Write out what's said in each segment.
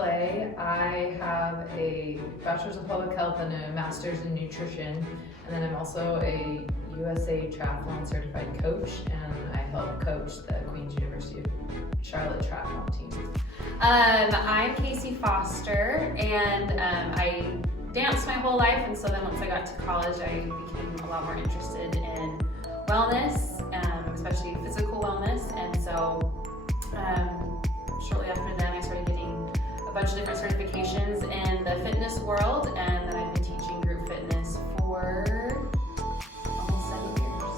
Clay. I have a Bachelor's of Public Health and a Master's in Nutrition, and then I'm also a USA Triathlon Certified Coach, and I help coach the Queen's University of Charlotte Triathlon team. I'm Casey Foster, and I danced my whole life, and so then once I got to college, I became a lot more interested in wellness, especially physical wellness, and so shortly after then I started getting a bunch of different certifications in the fitness world, and then I've been teaching group fitness for almost 7 years.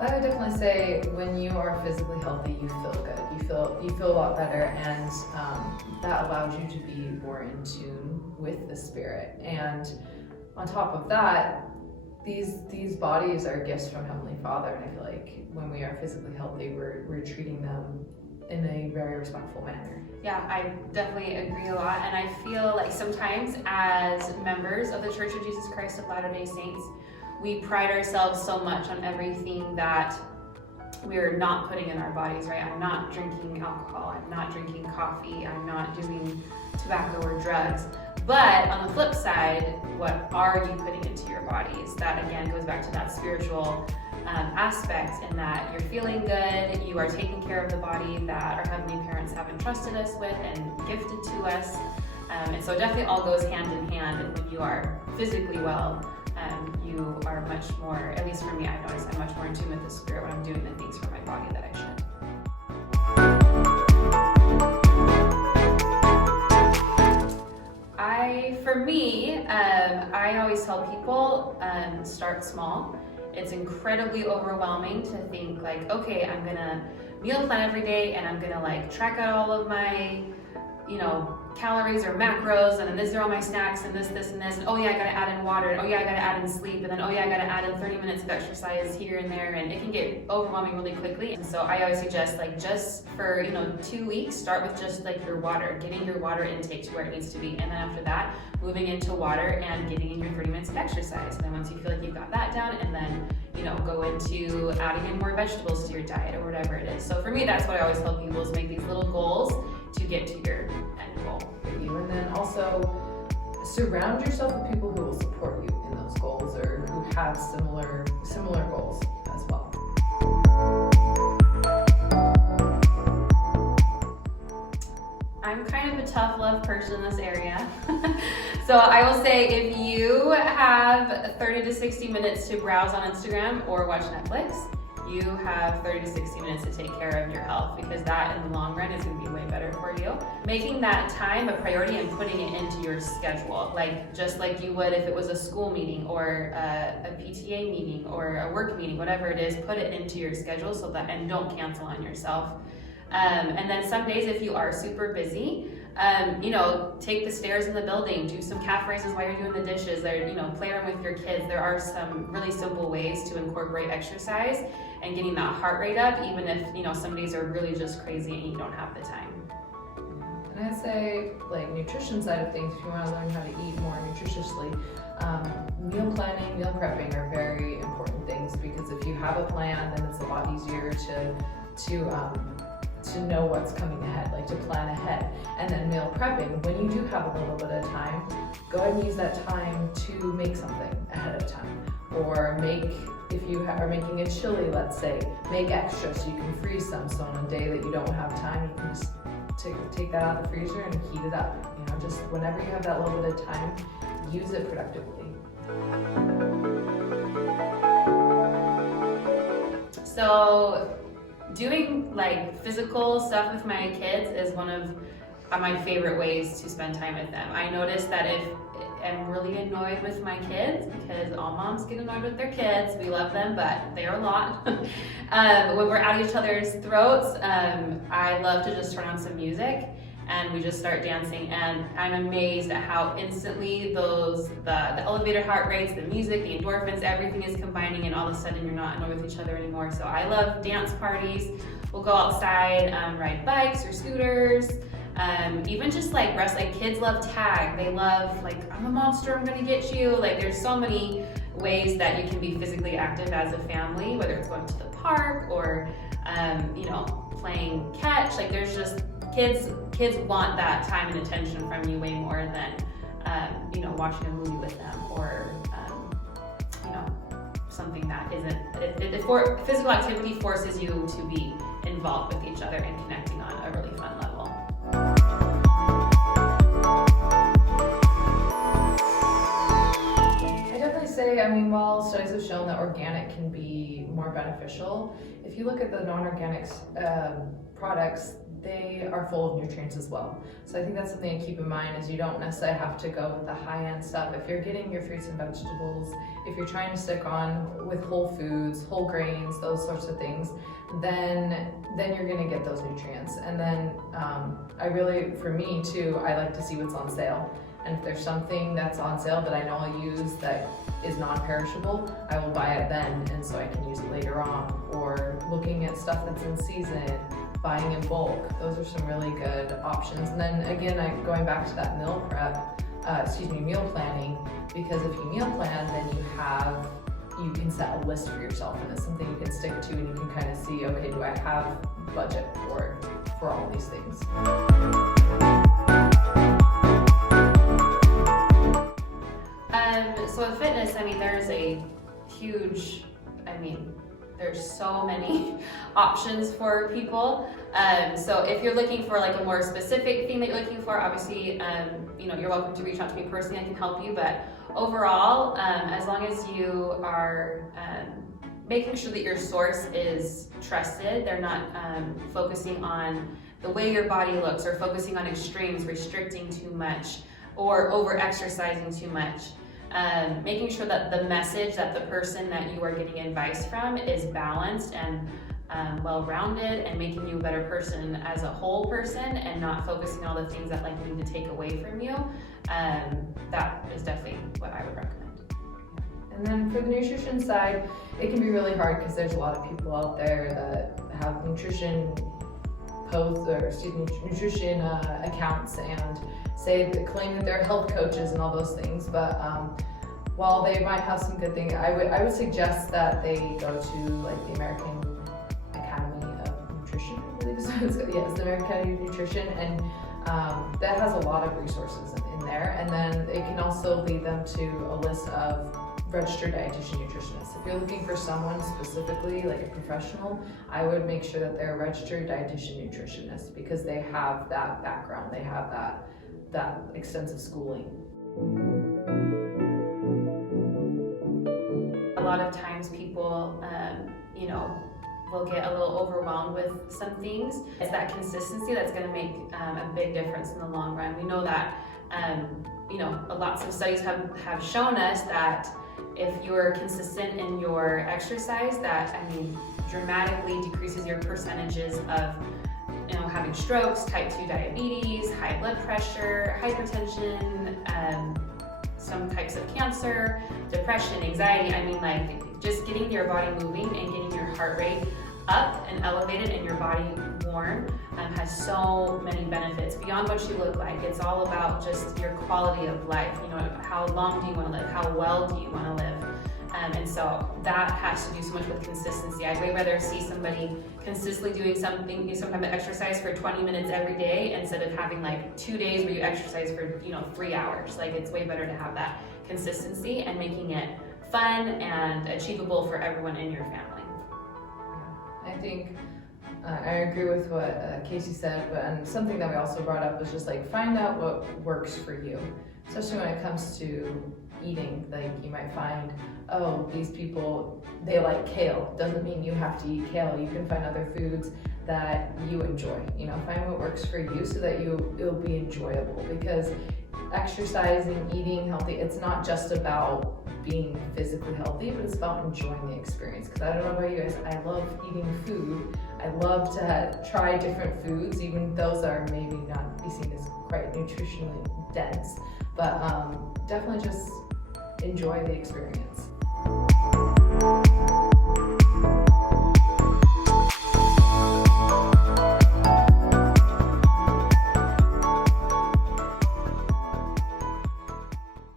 I would definitely say when you are physically healthy, you feel good. You feel a lot better, and that allows you to be more in tune with the spirit. And on top of that, these bodies are gifts from Heavenly Father, and I feel like when we are physically healthy, we're treating them in a very respectful manner. Yeah, I definitely agree a lot, and I feel like sometimes as members of the Church of Jesus Christ of Latter-day Saints, we pride ourselves so much on everything that we're not putting in our bodies, right? I'm not drinking alcohol, I'm not drinking coffee, I'm not doing tobacco or drugs. But on the flip side, what are you putting into your bodies? That again goes back to that spiritual aspect, in that you're feeling good, you are taking care of the body that our Heavenly Parents have entrusted us with and gifted to us. And so it definitely all goes hand in hand. And when you are physically well, you are much more, at least for me, I've noticed I'm much more in tune with the spirit when I'm doing the things for my body that I should. For me, I always tell people, start small. It's incredibly overwhelming to think like, okay, I'm gonna meal plan every day and I'm gonna like track out all of my, calories or macros, and then these are all my snacks and this, and this, and oh yeah, I gotta add in water, and oh yeah, I gotta add in sleep, and then oh yeah, I gotta add in 30 minutes of exercise here and there, and it can get overwhelming really quickly. And so I always suggest like just for 2 weeks, start with just like your water, getting your water intake to where it needs to be, and then after that, moving into water and getting in your 30 minutes of exercise. And then once you feel like you've got that down, and then go into adding in more vegetables to your diet or whatever it is. So for me, that's what I always tell people, is make these little goals to get to your end goal. And then also surround yourself with people who will support you in those goals, or who have similar goals as well. I'm kind of a tough love person in this area. So I will say, if you have 30 to 60 minutes to browse on Instagram or watch Netflix, you have 30 to 60 minutes to take care of your health, because that in the long run is going to be way better for you. Making that time a priority and putting it into your schedule, just like you would if it was a school meeting or a PTA meeting or a work meeting, whatever it is, put it into your schedule and don't cancel on yourself. And then some days, if you are super busy, take the stairs in the building, do some calf raises while you're doing the dishes, play around with your kids. There are some really simple ways to incorporate exercise and getting that heart rate up, even if, some days are really just crazy and you don't have the time. And I'd say, nutrition side of things, if you want to learn how to eat more nutritiously, meal planning, meal prepping are very important things, because if you have a plan, then it's a lot easier to know what's coming ahead, to plan ahead. And then meal prepping, when you do have a little bit of time, go ahead and use that time to make something ahead of time. Or if you are making a chili, let's say, make extra so you can freeze some, so on a day that you don't have time, you can just take that out of the freezer and heat it up. Just whenever you have that little bit of time, use it productively. So doing physical stuff with my kids is one of my favorite ways to spend time with them. I notice that if I'm really annoyed with my kids, because all moms get annoyed with their kids, we love them, but they're a lot. When we're at each other's throats, I love to just turn on some music and we just start dancing, and I'm amazed at how instantly the elevator heart rates, the music, the endorphins, everything is combining, and all of a sudden you're not annoyed with each other anymore. So I love dance parties. We'll go outside, ride bikes or scooters, even just rest. Kids love tag. They love I'm a monster, I'm gonna get you. There's so many ways that you can be physically active as a family, whether it's going to the park or, playing catch. Like there's just, kids want that time and attention from you way more than, watching a movie with them or, something that isn't, physical activity forces you to be involved with each other and connecting on a really fun level. I definitely say, while studies have shown that organic can be more beneficial, if you look at the non-organic products, they are full of nutrients as well. So I think that's something to keep in mind, is you don't necessarily have to go with the high-end stuff. If you're getting your fruits and vegetables, if you're trying to stick on with whole foods, whole grains, those sorts of things, then you're gonna get those nutrients. And then for me too, I like to see what's on sale. And if there's something that's on sale that I know I'll use that is non-perishable, I will buy it then, and so I can use it later on. Or looking at stuff that's in season, buying in bulk. Those are some really good options. And then again, going back to that meal planning, because if you meal plan, then you can set a list for yourself, and it's something you can stick to, and you can kind of see, okay, do I have budget for all these things? So with fitness, there's a huge, there's so many options for people. So if you're looking for like a more specific thing that you're looking for, obviously, you're welcome to reach out to me personally. I can help you. But overall, as long as you are making sure that your source is trusted, they're not focusing on the way your body looks or focusing on extremes, restricting too much or over-exercising too much. Making sure that the message that the person that you are getting advice from is balanced and well-rounded and making you a better person as a whole person, and not focusing on all the things that need to take away from you. That is definitely what I would recommend. And then for the nutrition side, it can be really hard because there's a lot of people out there that have nutrition accounts and claim that they're health coaches and all those things, but while they might have some good things, I would suggest that they go to the American Academy of Nutrition, I believe is what it's called. Yes, the American Academy of Nutrition, and that has a lot of resources in there, and then it can also lead them to a list of registered dietitian nutritionists. If you're looking for someone specifically, like a professional, I would make sure that they're a registered dietitian nutritionist, because they have that background, they have that extensive schooling. A lot of times people, will get a little overwhelmed with some things. It's that consistency that's going to make a big difference in the long run. We know that, lots of studies have shown us that if you're consistent in your exercise, that, dramatically decreases your percentages of having strokes, type 2 diabetes, high blood pressure, hypertension, some types of cancer, depression, anxiety. Just getting your body moving and getting your heart rate up and elevated and your body warm has so many benefits beyond what you look like. It's all about just your quality of life. How long do you want to live? How well do you want to live? And so that has to do so much with consistency. I'd way rather see somebody consistently doing some kind of exercise for 20 minutes every day instead of having 2 days where you exercise for 3 hours. It's way better to have that consistency and making it fun and achievable for everyone in your family. Yeah, I think I agree with what Casey said, and something that we also brought up was just find out what works for you, especially when it comes to eating. You might find, oh, these people, they like kale. Doesn't mean you have to eat kale. You can find other foods that you enjoy. Find what works for you so that it'll be enjoyable, because exercising, eating healthy, it's not just about being physically healthy, but it's about enjoying the experience. Because I don't know about you guys, I love eating food. I love to try different foods, even those are maybe not be seen as quite nutritionally dense, but definitely just enjoy the experience.